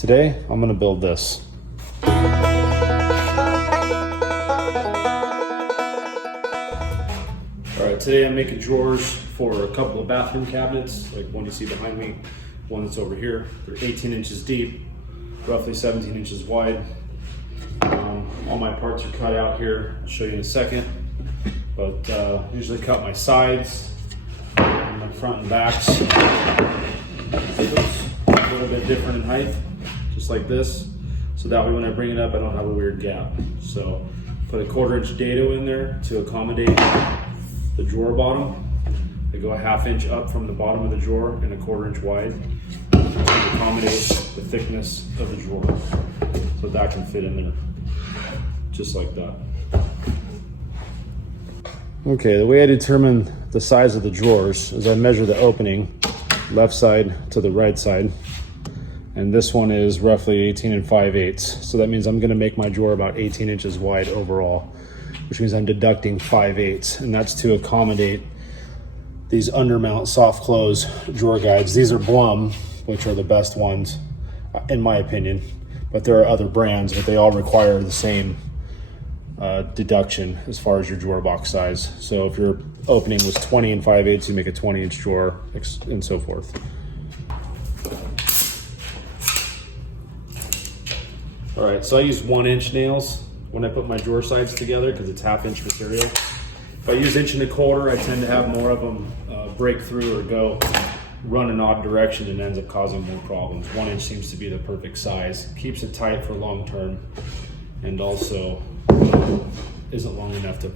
Today, I'm gonna build this. All right, today I'm making drawers for a couple of bathroom cabinets, like one you see behind me, one that's over here. They're 18 inches deep, roughly 17 inches wide. All my parts are cut out here. I'll show you in a second. But usually cut my sides, and my front and backs. A little bit different in height, just like this. So that way when I bring it up, I don't have a weird gap. So put a 1/4 inch dado in there to accommodate the drawer bottom. I go a 1/2 inch up from the bottom of the drawer and a 1/4 inch wide to accommodate the thickness of the drawer. So that can fit in there, just like that. Okay, the way I determine the size of the drawers is I measure the opening left side to the right side. And this one is roughly 18 5/8. So that means I'm gonna make my drawer about 18 inches wide overall, which means I'm deducting 5/8. And that's to accommodate these undermount soft close drawer guides. These are Blum, which are the best ones in my opinion, but there are other brands, but they all require the same deduction as far as your drawer box size. So if your opening was 20 5/8, you make a 20 inch drawer and so forth. All right, so I use 1 inch nails when I put my drawer sides together because it's 1/2 inch material. If I use 1 1/4 inch, I tend to have more of them break through or run an odd direction and ends up causing more problems. 1 inch seems to be the perfect size. Keeps it tight for long term and also isn't long enough to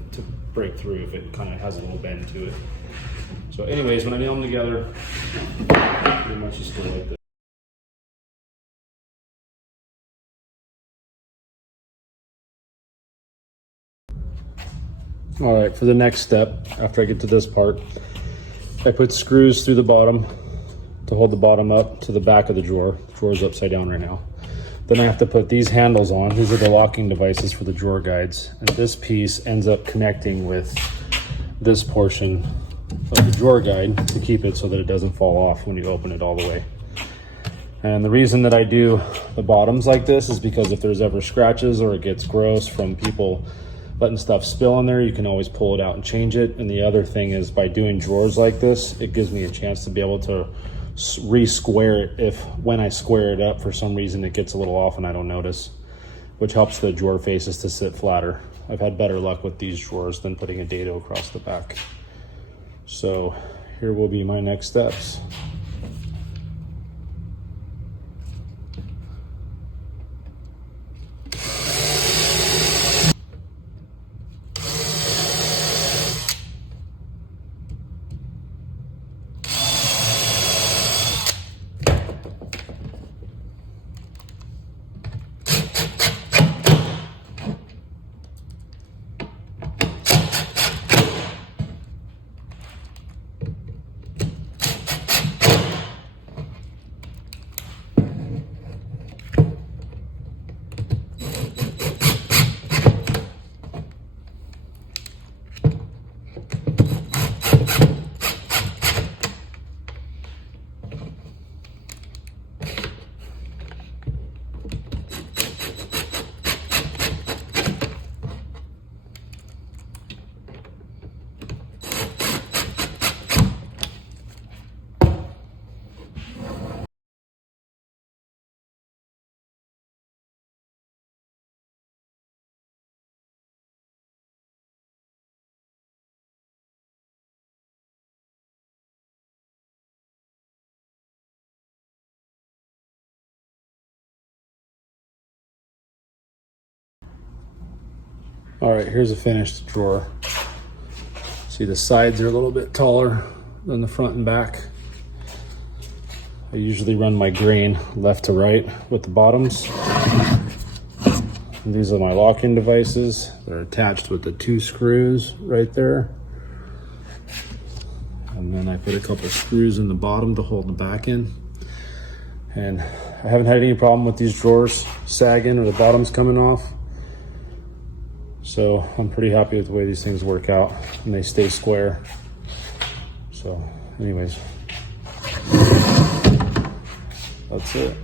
break through if it kind of has a little bend to it. So anyways, when I nail them together, pretty much just go like this. All right, for the next step, after I get to this part, I put screws through the bottom to hold the bottom up to the back of the drawer. The drawer's upside down right now. Then I have to put these handles on. These are the locking devices for the drawer guides. And this piece ends up connecting with this portion of the drawer guide to keep it so that it doesn't fall off when you open it all the way. And the reason that I do the bottoms like this is because if there's ever scratches or it gets gross from people letting stuff spill in there, you can always pull it out and change it. And the other thing is by doing drawers like this, it gives me a chance to be able to re-square it if when I square it up for some reason it gets a little off and I don't notice, which helps the drawer faces to sit flatter. I've had better luck with these drawers than putting a dado across the back. So here will be my next steps. All right, here's a finished drawer. See, the sides are a little bit taller than the front and back. I usually run my grain left to right with the bottoms. And these are my lock-in devices. They're attached with the 2 screws right there. And then I put a couple screws in the bottom to hold the back in. And I haven't had any problem with these drawers sagging or the bottoms coming off. So I'm pretty happy with the way these things work out and they stay square. So anyways, that's it.